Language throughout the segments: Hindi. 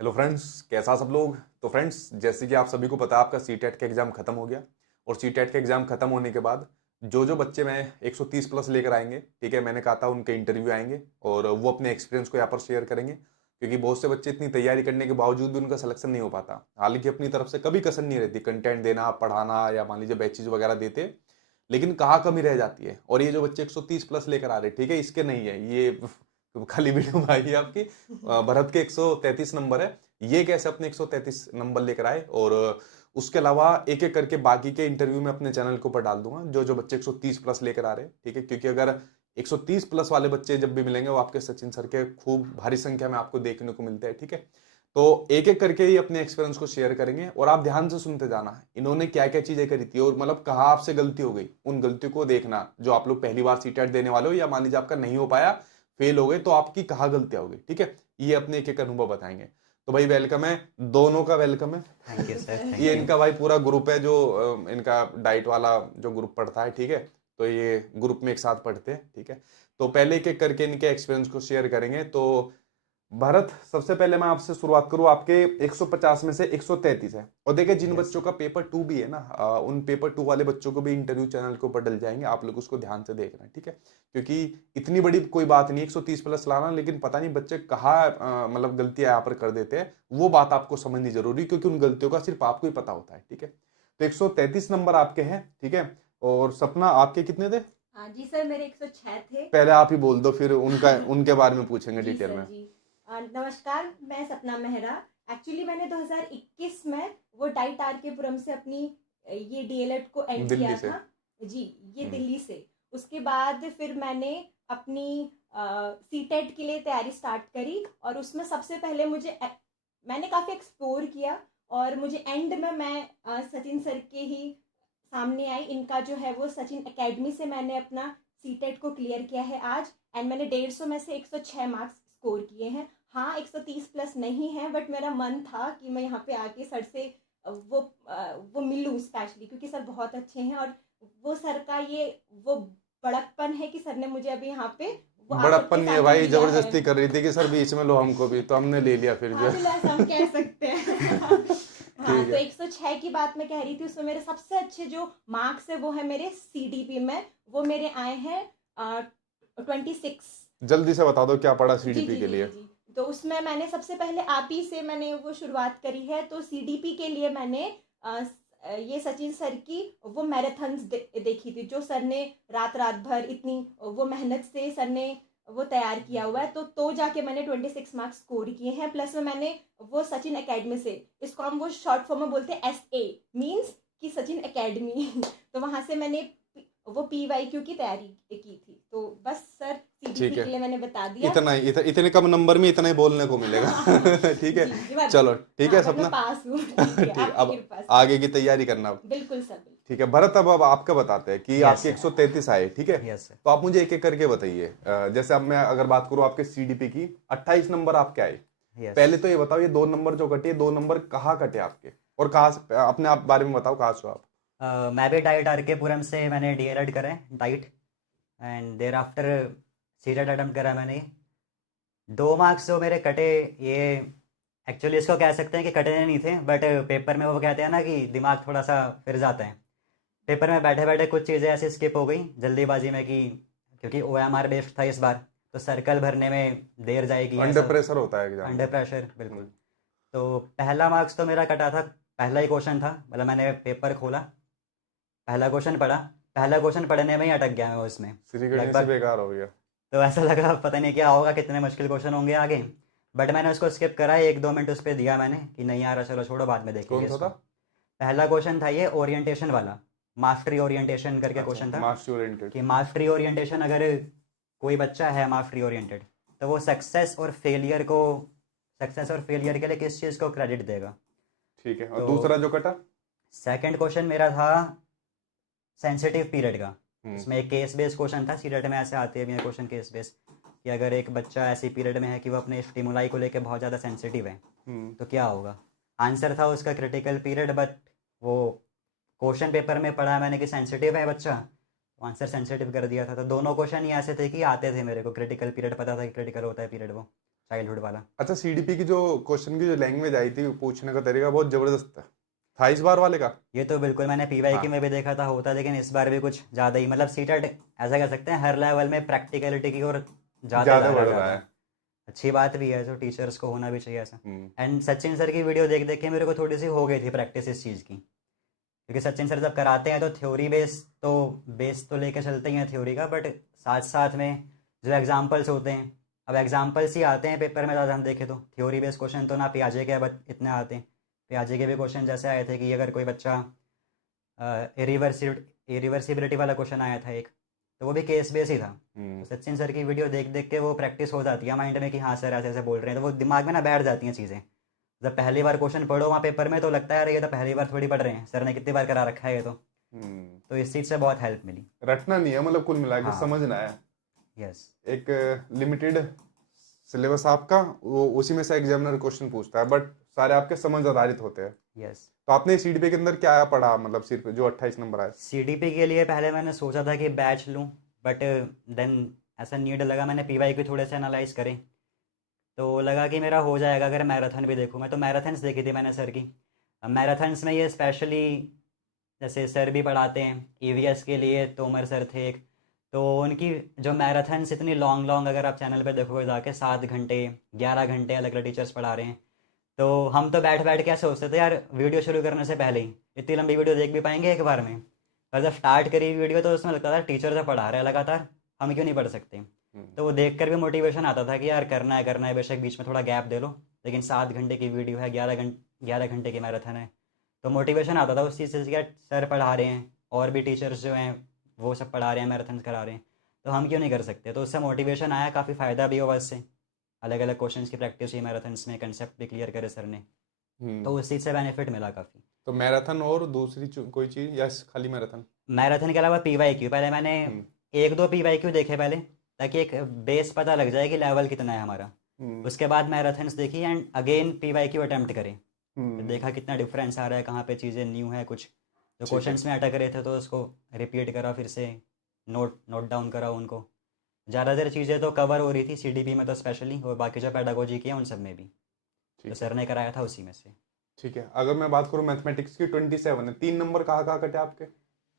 हेलो फ्रेंड्स, कैसा सब लोग। तो फ्रेंड्स, जैसे कि आप सभी को पता है, आपका सीटेट का एग्ज़ाम खत्म हो गया। और सीटेट का एग्ज़ाम खत्म होने के बाद जो जो बच्चे मैं 130 प्लस लेकर आएंगे, ठीक है, मैंने कहा था उनके इंटरव्यू आएंगे और वो अपने एक्सपीरियंस को यहाँ पर शेयर करेंगे। क्योंकि बहुत से बच्चे इतनी तैयारी करने के बावजूद भी उनका सिलेक्शन नहीं हो पाता। हालांकि अपनी तरफ से कभी कसर नहीं रहती, कंटेंट देना, पढ़ाना, या मान लीजिए बैचेज वगैरह देते, लेकिन कहाँ कमी रह जाती है। और ये जो बच्चे 130 प्लस लेकर आ रहे हैं, ठीक है, इसके नहीं है ये खाली वीडियो भाई है आपकी। भरत के 133 नंबर है। ये कैसे अपने 133 नंबर लेकर आए। और उसके अलावा एक एक करके बाकी के इंटरव्यू में अपने चैनल के ऊपर डाल दूंगा जो जो बच्चे 130 प्लस लेकर आ रहे हैं, ठीक है। क्योंकि अगर 130 प्लस वाले बच्चे जब भी मिलेंगे, वो आपके सचिन सर के खूब भारी संख्या में आपको देखने को मिलते हैं, ठीक है। तो एक एक करके ही अपने एक्सपीरियंस को शेयर करेंगे और आप ध्यान से सुनते जाना इन्होंने क्या क्या चीजें करी थी और मतलब कहाँ आपसे गलती हो गई, उन गलतियों को देखना। जो आप लोग पहली बार सीटेट देने वाले हो, या मान लीजिए आपका नहीं हो पाया, फेल हो गए, तो आपकी कहाँ गलतियां हो गई, ठीक है। ये अपने एक एक अनुभव बताएंगे। तो भाई वेलकम है, दोनों का वेलकम है। थैंक यू सर, थैंक ये यू। इनका भाई पूरा ग्रुप है जो इनका डाइट वाला जो ग्रुप पढ़ता है, ठीक है। तो ये ग्रुप में एक साथ पढ़ते हैं, ठीक है। तो पहले एक एक करके इनके एक्सपीरियंस को शेयर करेंगे। तो भरत, सबसे पहले मैं आपसे शुरुआत करूं। आपके 150 में से 133 है। और देखिए, जिन यस बच्चों सर। का पेपर 2 भी है ना, उन पेपर 2 वाले बच्चों को भी इंटरव्यू चैनल के ऊपर डल जाएंगे। आप लोग उसको ध्यान से देखना है, ठीक है। क्योंकि इतनी बड़ी कोई बात नहीं 130 प्लस लाना, लेकिन पता नहीं बच्चे कहाँ मतलब गलतियां यहाँ पर कर देते हैं। वो बात आपको समझनी जरूरी, क्योंकि उन गलतियों का सिर्फ आपको ही पता होता है, ठीक है। तो 133 नंबर आपके हैं, ठीक है। और सपना, आपके कितने थे? हाँ जी सर, मेरे 106 थे। पहले आप ही बोल दो, फिर उनका उनके बारे में पूछेंगे जी डिटेल सर में। जी। नमस्कार, मैं सपना मेहरा। एक्चुअली मैंने 2021 में वो डाइट आर के पुरम से अपनी ये डीएलएड को एंड दिल्ली किया से। था। जी, ये हम्म। दिल्ली से। उसके बाद फिर मैंने अपनी सीटेट के लिए तैयारी स्टार्ट करी और उसमें सबसे पहले मैंने काफ़ी एक्सप्लोर किया। और मुझे एंड में मैं सचिन सर के ही सामने आई। इनका जो है वो सचिन एकेडमी से मैंने अपना सीटेट को क्लियर किया है आज। एंड मैंने 150 में से 106 मार्क्स स्कोर किए हैं। हाँ, 130 प्लस नहीं है, बट मेरा मन था कि मैं यहाँ पे आके सर से वो मिलूँ स्पेशली, क्योंकि सर बहुत अच्छे हैं। और वो सर का ये वो बड़प्पन है कि सर ने मुझे अभी यहाँ पे वो आप बड़प्पन सबके नहीं है सामने भाई, लिया है। जबरदस्ती कर रही थी कि सर बीच में लो हमको भी, तो हमने ले लिया फिर हाँ, जो। चलो ऐसा हम कह सकते हैं। हाँ, ठीक तो है। 106 की बात मैं कह रही थी। उसमें मेरे सबसे अच्छे जो मार्क्स है वो है मेरे सीडीपी में। वो मेरे आए हैं 26। जल्दी से बता दो क्या पड़ा जी सीडीपी जी के जी लिए। जी जी। तो उसमें मैंने सबसे पहले आप ही से मैंने वो शुरुआत करी है। तो सीडीपी के लिए मैंने ये सचिन सर की वो मैराथन्स देखी थी, जो सर ने रात रात भर इतनी वो मेहनत से सर ने वो तैयार किया हुआ है। तो जाके मैंने 26 मार्क्स स्कोर किए हैं। प्लस में मैंने वो सचिन एकेडमी से, इसको हम वो शॉर्ट फॉर्म में बोलते हैं SA, मीन्स कि सचिन एकेडमी। तो वहाँ से मैंने वो PYQ की तैयारी की थी। तो बस सर, ठीक सीडीपी है। के लिए मैंने बता दिया। इतना ही, इतने कम नंबर में इतना ही बोलने को मिलेगा। ठीक है। जी बट चलो ठीक है हाँ, बट मैं सपना। पास हूँ। ठीक है, ठीक है, आपकी अब कृपा से। आगे की तैयारी करना अब। बिल्कुल सर, बिल्कुल। ठीक है भरत, अब आपका बताते हैं कि यस आपके सर। 133 आए, ठीक है। Yes sir. तो आप मुझे एक एक करके बताइए। जैसे अब मैं अगर बात करूं आपके सीडीपी की, 28 नंबर आपके आए। यस। पहले तो ये बताओ, ये 2 नंबर जो कटे, 2 नंबर कहाँ कटे आपके, और कहाँ से, अपने आप बारे में बताओ, कहाँ से हो आप। मैं भी डाइट आर के पुरम से मैंने डीएलएड करा है diet, and there after CTET attempt करा मैंने। 2 मार्क्स जो मेरे कटे, ये एक्चुअली इसको कह सकते हैं कि कटे नहीं थे, बट पेपर में वो कहते हैं ना कि दिमाग थोड़ा सा फिर जाता है। पेपर में बैठे बैठे कुछ चीज़ें ऐसी स्किप हो गई जल्दीबाजी में, कि क्योंकि OMR बेस्ड था इस बार, तो सर्कल भरने में देर जाएगी अंडर ऐसा। प्रेशर होता है एग्जाम अंडर में। प्रेशर, बिल्कुल। तो पहला मार्क्स तो मेरा कटा था। पहला ही क्वेश्चन था, मतलब मैंने पेपर खोला, पहला क्वेश्चन पढ़ा, पहला क्वेश्चन पढ़ने में ही अटक गया मैं उसमें श्री गणेश ही लगभग। बेकार हो गया। तो ऐसा लगा पता नहीं क्या होगा, कितने मुश्किल क्वेश्चन होंगे आगे। बट मैंने उसको स्किप करा, 1-2 मिनट उस पर दिया मैंने कि नहीं आ रहा, चलो छोड़ो, बाद में देखेंगे कौन सा इसको। था? पहला क्वेश्चन था ये ओरिएंटेशन वाला, मास्टरी ओरिएंटेशन करके अच्छा, क्वेश्चन था। Master oriented. कि मास्टरी ओरिएंटेशन, अगर कोई बच्चा है मास्टरी ओरिएंटेड, तो वो सक्सेस और फेलियर के लिए किस चीज़ को क्रेडिट देगा। ठीक है, और तो दूसरा जो कटा? सेकंड क्वेश्चन मेरा था सेंसिटिव पीरियड का। हम्म। इसमें एक केस बेस्ड क्वेश्चन था, सीटेट में ऐसे आते हैं क्वेश्चन केस बेस्ड, कि अगर एक बच्चा ऐसी पीरियड में है कि वो अपने स्टिमुलाई को लेकर बहुत ज़्यादा सेंसिटिव है, हम्म। तो क्या होगा। आंसर था उसका क्रिटिकल पीरियड, बट वो क्वेश्चन पेपर में पढ़ा मैंने कि सेंसिटिव है बच्चा, तो आंसर सेंसिटिव कर दिया था। तो दोनों क्वेश्चन ही ऐसे थे कि आते थे मेरे को, क्रिटिकल पीरियड पता था कि क्रिटिकल होता है पीरियड वो। चाइल्डहुड वाला। अच्छा, सीडीपी की जो क्वेश्चन की जो लैंग्वेज आई थी, पूछने का तरीका बहुत जबरदस्त था इस बार वाले का। ये तो बिल्कुल मैंने पीवाईक्यू हाँ। में भी देखा था होता, लेकिन इस बार भी कुछ ज़्यादा ही, मतलब सीटेट ऐसा कह सकते हैं हर लेवल में प्रैक्टिकलिटी की ओर ज़्यादा ज्यादा जा रहा बढ़ है रहा ज़्यादा। है। अच्छी बात भी है, जो टीचर्स को होना भी चाहिए ऐसा। हम्म। एंड सचिन सर की वीडियो देख देख के मेरे को थोड़ी सी हो गई थी प्रैक्टिस इस चीज़ की, क्योंकि सचिन सर जब कराते हैं तो थ्योरी बेस तो लेके चलते ही हैं थ्योरी का, बट साथ साथ में जो एग्जाम्पल्स होते हैं, अब एग्जाम्पल्स ही आते हैं पेपर में ज़्यादा, हम देखें तो थ्योरी बेस्ड क्वेश्चन तो ना पियाजे के अब इतने आते हैं। पियाजे के भी क्वेश्चन जैसे आए थे कि अगर कोई बच्चा इरिवर्सिबिलिटी वाला क्वेश्चन आया था एक, तो वो भी केस बेस ही था। तो सचिन सर की वीडियो देख देख के वो प्रैक्टिस हो जाती है माइंड में कि हाँ सर ऐसे ऐसे बोल रहे हैं, तो वो दिमाग में ना बैठ जाती हैं चीज़ें। जब पहली बार क्वेश्चन पढ़ो वहाँ पेपर में तो लगता है अरे ये तो पहली बार थोड़ी पढ़ रहे हैं, सर ने कितनी बार करा रखा है ये हम्म। तो इस चीज़ से बहुत हेल्प मिली। रटना नहीं है, मतलब कुल मिला के हाँ। समझना है। यस। एक लिमिटेड सिलेबस आपका, वो उसी में से एग्जामिनर क्वेश्चन पूछता है, बट सारे आपके समझ आधारित होते हैं। यस। तो आपने सीडीपी के अंदर क्या पढ़ा, मतलब सिर्फ जो 28 नंबर आए? सीडीपी के लिए पहले मैंने सोचा था कि बैच लूँ, बट देन ऐसा नीड लगा, मैंने पीवाईक्यू थोड़े से एनालाइज करे तो लगा कि मेरा हो जाएगा अगर मैराथन भी देखूँ। मैं तो मैराथन्स देखी थी मैंने सर की। मैराथन्स में ये स्पेशली जैसे सर भी पढ़ाते हैं ईवीएस के लिए, तोमर सर थे एक, तो उनकी जो मैराथन्स इतनी लॉन्ग लॉन्ग, अगर आप चैनल पे देखोगे जाके 7 घंटे 11 घंटे अलग अलग टीचर्स पढ़ा रहे हैं, तो हम तो बैठ बैठ के ऐसे सोचते थे यार वीडियो शुरू करने से पहले ही इतनी लंबी वीडियो देख भी पाएंगे एक बार में। और जब स्टार्ट करी वीडियो तो उसमें लगता था टीचर जो पढ़ा रहे हैं लगातार, हम क्यों नहीं पढ़ सकते। तो वो देख कर भी मोटिवेशन आता था कि यार करना है बेशक बीच में थोड़ा गैप दे लो, लेकिन 7 घंटे की वीडियो है, 11 घंटे की मैराथन है, तो मोटिवेशन आता था उस चीज़ से कि यार सर पढ़ा रहे हैं और भी टीचर्स जो हैं वो सब पढ़ा रहे हैं, मैराथन करा रहे हैं, तो हम क्यों नहीं कर सकते। तो उससे मोटिवेशन आया, काफ़ी फ़ायदा भी हुआ इससे। अलग अलग क्वेश्चंस की प्रैक्टिस हुई मैराथन्स में, कंसेप्ट भी क्लियर करे सर ने, तो उस चीज़ से बेनिफिट मिला काफ़ी। तो मैराथन और दूसरी कोई चीज, या खाली मैराथन? मैराथन के अलावा पीवाईक्यू पहले मैंने हम्म। 1-2 पीवाईक्यू देखे पहले, ताकि एक बेस पता लग जाए कि लेवल कितना है हमारा। हम्म। उसके बाद मैराथन्स देखी एंड अगेन पीवाईक्यू अटेम्प्ट करे, तो हम्म। देखा कितना डिफरेंस आ रहा है, कहाँ पे चीज़ें न्यू है कुछ, जो ठीक है। क्वेश्चंस में अटक रहे थे तो उसको रिपीट करा, फिर से नोट नोट डाउन करा उनको। ज़्यादातर चीज़ें तो कवर हो रही थी सीडीपी में तो स्पेशली, और बाकी जो पेडागोजी की है उन सब में भी, तो ठीक है। सर ने कराया था उसी में से। ठीक है, अगर मैं बात करूँ मैथमेटिक्स की, 27 है, 3 नंबर कहाँ कहाँ कटे आपके?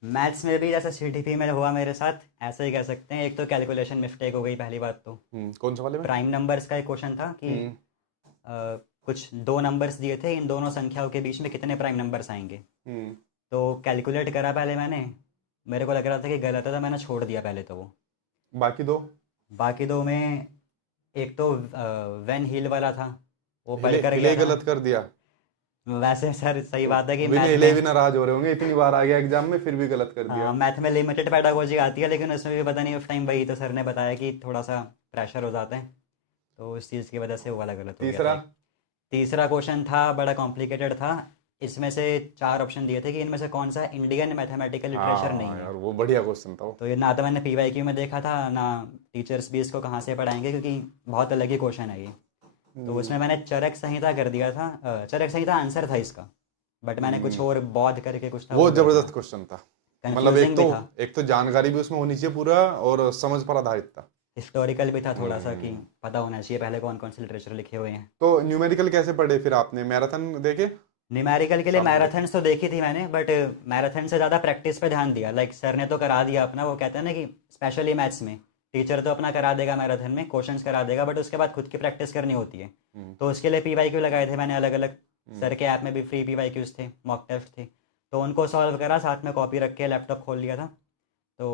मैथ्स में भी जैसे सीडीपी में हुआ मेरे साथ, ऐसे ही कह सकते हैं। एक तो कैलकुलेशन मिस्टेक हो गई पहली बात तो। कौन से वाले में? प्राइम नंबर्स का एक क्वेश्चन था कि हम्म। कुछ 2 नंबर्स दिए थे, इन दोनों संख्याओं के बीच में कितने प्राइम नंबर्स आएंगे। हम्म। तो कैलकुलेट करा पहले मैंने, मेरे को लग रहा था कि गलत है तो मैंने छोड़ दिया पहले तो वो। बाकी दो? बाकी दो में एक तो वेन हील वाला था, वो पढ़ हिले कर हिले गया ही था। गलत कर दिया। वैसे सर सही बात है कि बिना मैथ हिले में, भी नाराज हो रहे होंगे, इतनी बार आ गया एग्जाम में फिर भी गलत कर दिया। हाँ मैथ में लिमिटेड पेडागोजी आती है, लेकिन उसमें भी पता नहीं उस टाइम वही तो सर ने बताया कि थोड़ा सा प्रेशर हो जाता है, तो उस चीज़ की वजह से वो वाला गलत हो गया था तीसरा? एक। तीसरा क्वेश्चन था, बड़ा कॉम्प्लिकेटेड था। इसमें से 4 ऑप्शन दिए थे कि इनमें से कौन सा इंडियन मैथमेटिकल लिटरेचर नहीं हाँ है। यार, वो बढ़िया क्वेश्चन था वो। तो ये ना तो मैंने पीवाईक्यू में देखा था, ना टीचर्स भी इसको कहाँ से पढ़ाएंगे, क्योंकि बहुत अलग ही क्वेश्चन है ये। तो उसमें मैंने चरक संहिता कर दिया था, चरक संहिता आंसर था इसका, बट मैंने कुछ और बौद्ध करके कुछ था वो वो कर जबरदस्त दिया। क्वेश्चन था। मतलब कंफ्यूजिंग भी था, एक तो जानकारी भी उसमें होनी चाहिए पूरा, और समझ पर आधारित था। हिस्टोरिकल भी था थोड़ा सा कि पता होना चाहिए पहले कौन कौन से लिटरेचर लिखे हुए हैं। तो न्यूमेरिकल कैसे पढ़े फिर आपने, मैराथन देखे? न्यूमेरिकल के लिए सामने देखे? मैराथन्स तो देखी थी मैंने, बट मैराथन से ज़्यादा प्रैक्टिस पे ध्यान दिया। लाइक सर ने तो करा दिया अपना, वो कहते हैं ना कि स्पेशली मैथ्स में टीचर तो अपना करा देगा मैराथन में, क्वेश्चंस करा देगा, बट उसके बाद खुद की प्रैक्टिस करनी होती है। तो उसके लिए पीवाईक्यू लगाए थे मैंने अलग अलग, सर के ऐप में भी फ्री पीवाईक्यूज थे, मॉक टेस्ट थे, तो उनको सॉल्व करा, साथ में कॉपी रख के लैपटॉप खोल लिया था। तो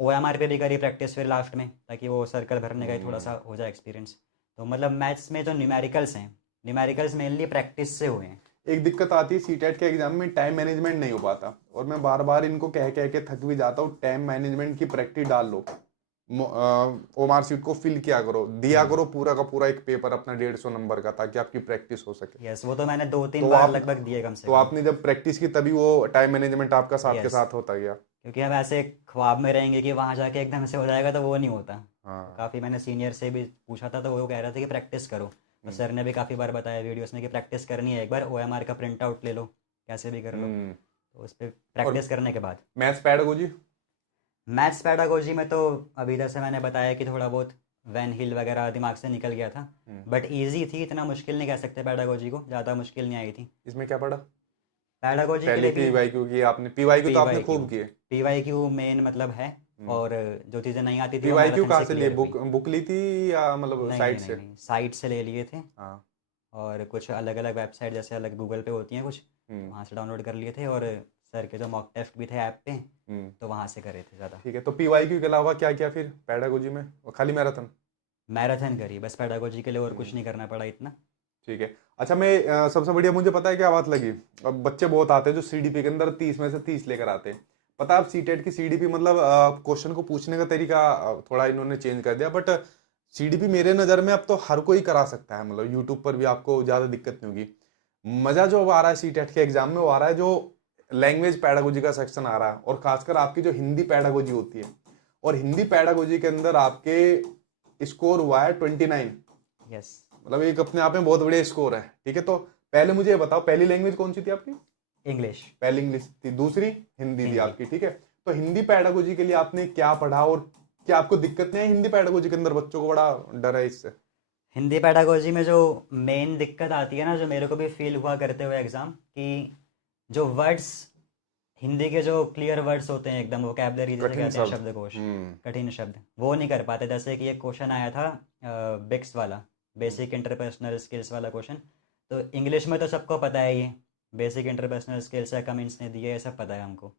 OMR पे भी करी प्रैक्टिस फिर लास्ट में, ताकि वो सर्कल भरने का ही थोड़ा सा हो जाए एक्सपीरियंस। तो मतलब मैथ्स में जो न्यूमेरिकल्स हैं, न्यूमेरिकल्स मेनली प्रैक्टिस से हुए हैं। एक दिक्कत आती है सीटेट के एग्जाम में, टाइम मैनेजमेंट नहीं हो पाता, और मैं बार बार इनको कह कह के थक भी जाता हूँ। टाइम मैनेजमेंट की प्रैक्टिस डाल लो, ओमार सीट को फिल किया करो, दिया करो पूरा का पूरा एक पेपर अपना 150 नंबर का, ताकि आपकी प्रैक्टिस हो सके। यस, वो तो मैंने 2-3 तो बार आप लगभग दिए कम से तो कम। आपने जब प्रैक्टिस की तभी वो टाइम मैनेजमेंट आपका साथ के यस, साथ होता गया। क्योंकि हम ऐसे ख्वाब में रहेंगे कि वहाँ जाके एकदम से हो जाएगा, तो वो नहीं होता। हाँ। काफ़ी मैंने सीनियर से भी पूछा था, तो वो कह रहे थे कि प्रैक्टिस करो। तो सर ने भी काफ़ी बार बताया वीडियोस में कि प्रैक्टिस करनी है, एक बार OMR का प्रिंट आउट ले लो, कैसे भी कर लो, तो उस पर और प्रैक्टिस करने के बाद। Maths pedagogy? मैथ्स पेडागोजी में तो अभी जैसे मैंने बताया कि थोड़ा बहुत वैन हिल वगैरह दिमाग से निकल गया था, बट इजी थी, इतना मुश्किल नहीं कह सकते पैडागोजी को, ज़्यादा मुश्किल नहीं आई थी। इसमें क्या पढ़ा? पैडागोजी के पहली लिए भी पीवाईक्यू की आपने, पीवाईक्यू तो आपने पीवाईक्यू खूब किए। पीवाईक्यू मेन मतलब है, और जो चीज़ें नहीं आती थी वो पीवाईक्यू मैराथन कहाँ से से लिए? क्लियर हुई। बुक ली थी या मतलब नहीं साइट नहीं नहीं से? नहीं, साइट से ले लिए थे, हाँ। और कुछ अलग अलग वेबसाइट जैसे अलग गूगल पे होती हैं कुछ, हम्म। वहाँ से डाउनलोड कर लिए थे, और सर के जो मॉक टेस्ट भी थे ऐप पे, हम्म। तो वहाँ से करे थे ज़्यादा। ठीक है, तो पीवाईक्यू के अलावा क्या किया फिर पेडागोजी में? और खाली मैराथन? मैराथन करी बस पैडागोजी के लिए, और कुछ हम्म। नहीं करना पड़ा इतना। ठीक है। अच्छा, मैं सबसे बढ़िया मुझे पता है क्या बात लगी। अब बच्चे बहुत आते हैं जो सीडीपी के अंदर 30 में से 30 लेकर आते हैं। पता है, आप सीटेट की सीडीपी मतलब क्वेश्चन को पूछने का तरीका थोड़ा इन्होंने चेंज कर दिया, बट सीडीपी मेरे नज़र में अब तो हर कोई करा सकता है, मतलब यूट्यूब पर भी आपको ज़्यादा दिक्कत नहीं होगी। मज़ा जो अब आ रहा है सीटेट के एग्जाम में वो आ रहा है जो लैंग्वेज पैडागोजी का सेक्शन आ रहा है, और खासकर आपकी जो हिंदी पैडागोजी होती है, और हिंदी पैडागोजी के अंदर आपके स्कोर हुआ है 29। यस। मतलब एक अपने आप में बहुत बढ़िया स्कोर है। ठीक है, तो पहले मुझे ये बताओ, पहली लैंग्वेज कौन सी थी आपकी? इंग्लिश। पहली इंग्लिश थी, दूसरी हिंदी थी हिंदी। आपकी। ठीक है, तो हिंदी पैडागोजी के लिए आपने क्या पढ़ा, और क्या आपको दिक्कत नहीं है हिंदी पैडागोजी के अंदर? बच्चों को बड़ा डर है इससे। हिंदी पैडागोजी में जो मेन दिक्कत आती है ना, जो मेरे को भी फील हुआ करते हुए एग्ज़ाम, कि जो वर्ड्स, हिंदी के जो क्लियर वर्ड्स होते हैं एकदम, वोकैबलरी जैसे कठिन कहते हैं, शब्द। शब्दकोश, हम्म। कठिन शब्द वो नहीं कर पाते। जैसे कि एक क्वेश्चन आया था बिक्स वाला, बेसिक इंटरपर्सनल स्किल्स वाला क्वेश्चन, तो इंग्लिश में तो सबको पता है ये बेसिक इंटरपर्सनल स्किल्स है, कमेंट्स ने दिए, ये सब पता है हमको,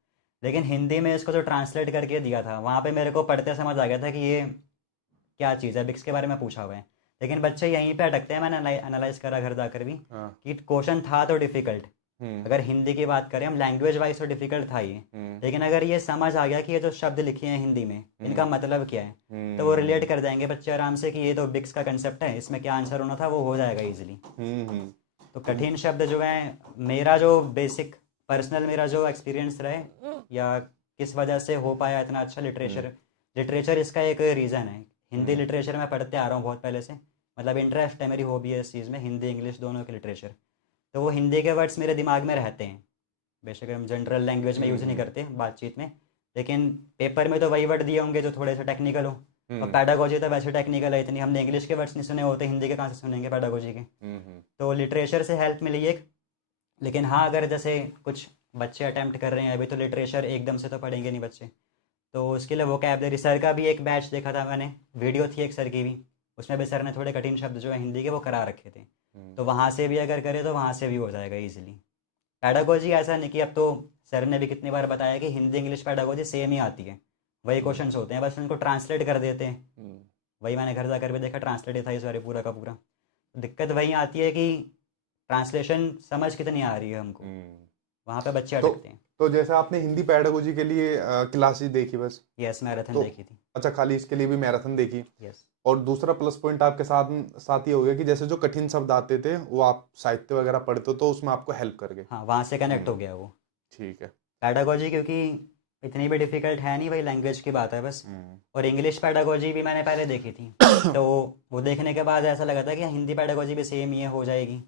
लेकिन हिंदी में इसको जो ट्रांसलेट करके दिया था, वहाँ पे मेरे को पढ़ते समझ आ गया था कि ये क्या चीज़ है, बिक्स के बारे में पूछा हुआ है। लेकिन बच्चे यहीं पे अटकते हैं, मैंने एनालाइज करा घर जाकर भी, हाँ। कि क्वेश्चन था तो डिफ़िकल्ट, हम्म। अगर हिंदी की बात करें हम लैंग्वेज वाइज तो डिफ़िकल्ट था ये, लेकिन अगर ये समझ आ गया कि ये जो शब्द लिखे हैं हिंदी में इनका मतलब क्या है, तो वो रिलेट कर जाएंगे बच्चे आराम से, कि ये तो बिक्स का कंसेप्ट है, इसमें क्या आंसर होना था वो हो जाएगा ईजिली। तो कठिन शब्द जो है, मेरा जो बेसिक पर्सनल मेरा जो एक्सपीरियंस रहे, या किस वजह से हो पाया इतना अच्छा लिटरेचर, लिटरेचर इसका एक रीज़न है। हिंदी लिटरेचर में पढ़ते आ रहा हूँ बहुत पहले से, मतलब इंटरेस्ट है, मेरी हॉबी है इस चीज़ में, हिंदी इंग्लिश दोनों के लिटरेचर, तो वो हिंदी के वर्ड्स मेरे दिमाग में रहते हैं। बेशक हम जनरल लैंग्वेज में यूज़ नहीं करते बातचीत में, लेकिन पेपर में तो वही वर्ड दिए होंगे जो थोड़े से टेक्निकल हो, और पैडागोजी तो वैसे टेक्निकल है, इतनी हमने इंग्लिश के वर्ड्स नहीं सुने होते, हिंदी के कहाँ से सुनेंगे पैडागोजी के। तो लिटरेचर से हेल्प मिली एक। लेकिन हाँ, अगर जैसे कुछ बच्चे अटैम्प्ट कर रहे हैं अभी, तो लिटरेचर एकदम से तो पढ़ेंगे नहीं बच्चे, तो उसके लिए वोकैबलरी, सर का भी एक बैच देखा था मैंने, वीडियो थी एक सर की भी, उसमें भी सर ने थोड़े कठिन शब्द जो है हिंदी के वो करा रखे थे, तो वहाँ से भी अगर करे तो वहाँ से भी हो जाएगा ईजिली। पैडागोजी ऐसा नहीं कि, अब तो सर ने भी कितनी बार बताया कि हिंदी इंग्लिश पैडागोजी सेम ही आती है, वही क्वेश्चंस होते हैं, बस उनको ट्रांसलेट कर देते हैं। वही मैंने घर जाकर भी देखा, ट्रांसलेट था इस बार पूरा का पूरा। दिक्कत वहीं आती है कि ट्रांसलेशन समझ कितनी आ रही है हमको, वहाँ पे बच्चे अटकते हैं। तो जैसे आपने हिंदी पैडागोजी के लिए क्लासेस देखी बस? यस, मैराथन तो देखी थी। अच्छा, खाली इसके लिए भी मैराथन देखी? यस। और दूसरा प्लस पॉइंट आपके साथ साथ ये हो गया कि जैसे जो कठिन शब्द आते थे वो आप साहित्य वगैरह पढ़ते हो तो उसमें आपको हेल्प कर गए। हाँ, वहाँ से कनेक्ट हो गया वो। ठीक है। पैडागोजी क्योंकि इतनी भी डिफ़िकल्ट है नहीं, वही लैंग्वेज की बात है बस। और इंग्लिश पैडागोजी भी मैंने पहले देखी थी, तो वो देखने के बाद ऐसा लगा था कि हिंदी पैडागोजी भी सेम ही हो जाएगी,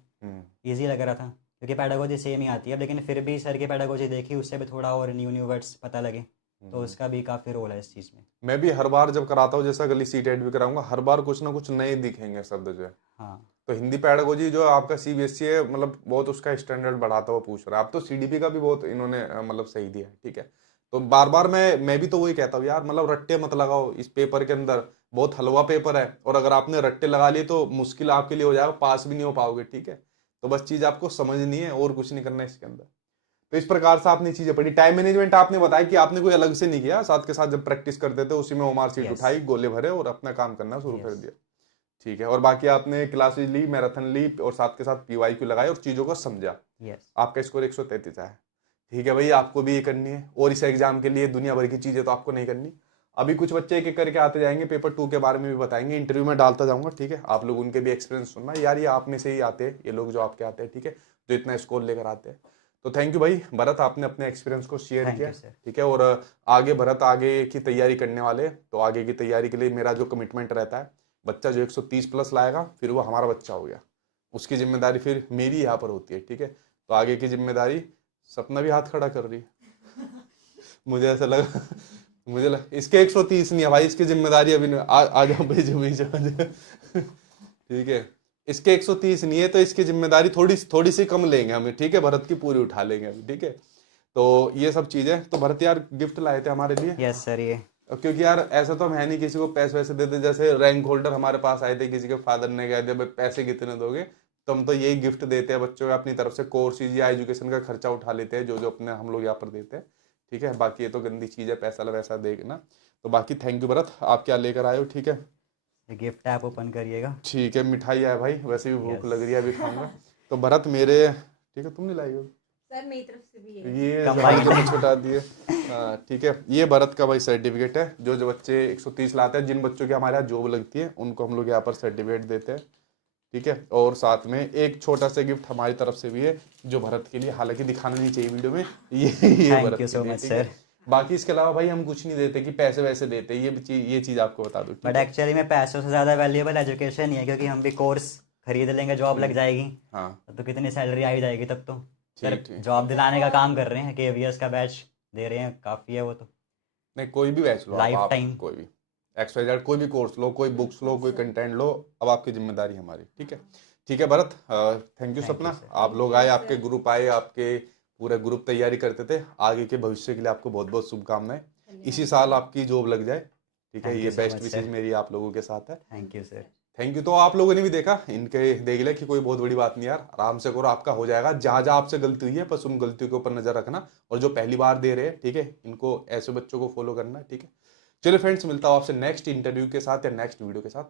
ईजी लग रहा था, क्योंकि पैडागोजी सेम ही आती है। लेकिन फिर भी सर की पैडागोजी देखी, उससे भी थोड़ा और न्यू वर्ड्स पता लगे, तो उसका भी काफ़ी रोल है इस चीज़ में। मैं भी हर बार जब कराता हूँ, जैसा अगली सीटेट भी कराऊंगा, हर बार कुछ ना कुछ नए दिखेंगे शब्द जो है। हाँ। तो हिंदी पैडागोजी जो आपका सीबीएसई है, मतलब बहुत उसका स्टैंडर्ड बढ़ाता हुआ पूछ रहा है। अब तो सीडीपी का भी बहुत इन्होंने मतलब सही दिया है। ठीक है, तो बार बार मैं भी तो वही कहता हूँ यार, मतलब रट्टे मत लगाओ इस पेपर के अंदर, बहुत हलवा पेपर है, और अगर आपने रट्टे लगा लिए तो मुश्किल आपके लिए हो जाएगा, पास भी नहीं हो पाओगे। ठीक है, तो बस चीज आपको समझनी है और कुछ नहीं करना है इसके अंदर। तो इस प्रकार से आपने चीजें पढ़ी। टाइम मैनेजमेंट आपने बताया कि आपने कोई अलग से नहीं किया, साथ के साथ जब प्रैक्टिस करते थे उसी में ओमार सीट उठाई, गोले भरे और अपना काम करना शुरू कर दिया। ठीक है, और बाकी आपने क्लासेज ली, मैराथन ली, और साथ के साथ पीवाईक्यू लगाए और चीजों को समझा। आपका स्कोर 133 है। ठीक है भाई, आपको भी ये करनी है, और इस एग्जाम के लिए दुनिया भर की चीजें तो आपको नहीं करनी। अभी कुछ बच्चे एक एक करके आते जाएंगे, पेपर 2 के बारे में भी बताएंगे, इंटरव्यू में डालता जाऊंगा। ठीक है, आप लोग उनके भी एक्सपीरियंस सुनना यार, ये आप में से ही आते हैं ये लोग जो आपके आते हैं। ठीक है, जो इतना स्कोर लेकर आते हैं। तो थैंक यू भाई भरत, आपने अपने एक्सपीरियंस को शेयर किया। ठीक है, और आगे भरत आगे की तैयारी करने वाले, तो आगे की तैयारी के लिए मेरा जो कमिटमेंट रहता है, बच्चा जो 130 प्लस लाएगा फिर वो हमारा बच्चा हो गया, उसकी जिम्मेदारी फिर मेरी यहाँ पर होती है। ठीक है, तो आगे की जिम्मेदारी, सपना भी हाथ खड़ा कर रही है मुझे ऐसा लगा इसके 130 नहीं है भाई, इसकी जिम्मेदारी अभी नहीं, आ जाओ भेजो भेजो आ जाओ। ठीक है, इसके 130 नहीं है तो इसकी जिम्मेदारी थोड़ी सी कम लेंगे हम, ठीक है, भरत की पूरी उठा लेंगे अभी, ठीक है। तो ये सब चीजें, तो भरत यार गिफ्ट लाए थे हमारे लिए। यस सर, ये क्योंकि यार ऐसा तो हम है नहीं किसी को पैसे वैसे देते, जैसे रैंक होल्डर हमारे पास आए थे, किसी के फादर ने कह दिया भाई पैसे कितने दोगे, तो हम तो यही गिफ्ट देते हैं बच्चों को, अपनी तरफ से कोर्सेज या एजुकेशन का खर्चा उठा लेते हैं, जो जो अपने हम लोग यहाँ पर देते हैं, ठीक है। बाकी ये तो गंदी चीज है, पैसा वैसा देना। तो बाकी थैंक यू भरत, आप क्या लेकर आए हो, ठीक है। गिफ्ट आप ओपन करिएगा। ठीक है, मिठाई है भाई, वैसे भी भूख Yes. लग रही है, अभी खाऊंगा। तो भरत मेरे, ठीक है, तुम नहीं लाई हो सर मेरी तरफ से भी है। ये Combined. जो छुटा दिए, ठीक है। ये भरत का भाई सर्टिफिकेट है, जो जो बच्चे 130 लाते हैं, जिन बच्चों की हमारे यहाँ जॉब लगती है, उनको हम लोग यहाँ पर सर्टिफिकेट देते हैं, ठीक है। और साथ में एक छोटा सा गिफ्ट हमारी तरफ से भी है, जो भरत के लिए, हालांकि दिखाना नहीं चाहिए वीडियो में, ये थैंक भरत यू के सो लिए, मच ठीक है। सर। बाकी इसके अलावा भाई हम कुछ नहीं देते कि पैसे वैसे देते, ये चीज आपको बता दूं, ठीक बट है। एक्चुअली में पैसों से ज़्यादा वैल्यूएबल एजुकेशन ही है, क्योंकि हम भी कोर्स खरीद लेंगे, जॉब लग जाएगी हाँ तो कितनी सैलरी आ ही जाएगी तब तो। सर ठीक। जॉब दिलाने का काम कर रहे हैं, KVS का बैच दे रहे हैं, काफ़ी है वो तो। नहीं, कोई भी बैच लो Life आप time. कोई भी XYZ कोई भी कोर्स लो, कोई बुक्स लो, कोई कंटेंट लो, अब आपकी जिम्मेदारी हमारी, ठीक है। ठीक है भरत, थैंक यू Thank सपना, you, sir. आप लोग आए, आपके ग्रुप आए, आपके पूरे ग्रुप तैयारी करते थे, आगे के भविष्य के लिए आपको बहुत बहुत शुभकामनाएं, इसी साल आपकी जॉब लग जाए, ठीक है। Thank ये you so बेस्ट much, विशेष sir. मेरी आप लोगों के साथ है। Thank you sir. Thank you. तो आप लोगों ने भी देखा, इनके देख लिया कि कोई बहुत बड़ी बात नहीं यार, आराम से करो, आपका हो जाएगा। जहां जहां आपसे गलती हुई है बस उन गलतियों के ऊपर नजर रखना, और जो पहली बार दे रहे हैं, ठीक है, इनको ऐसे बच्चों को फॉलो करना, ठीक है। चलिए फ्रेंड्स, मिलता हूँ आपसे नेक्स्ट इंटरव्यू के साथ या नेक्स्ट वीडियो के साथ।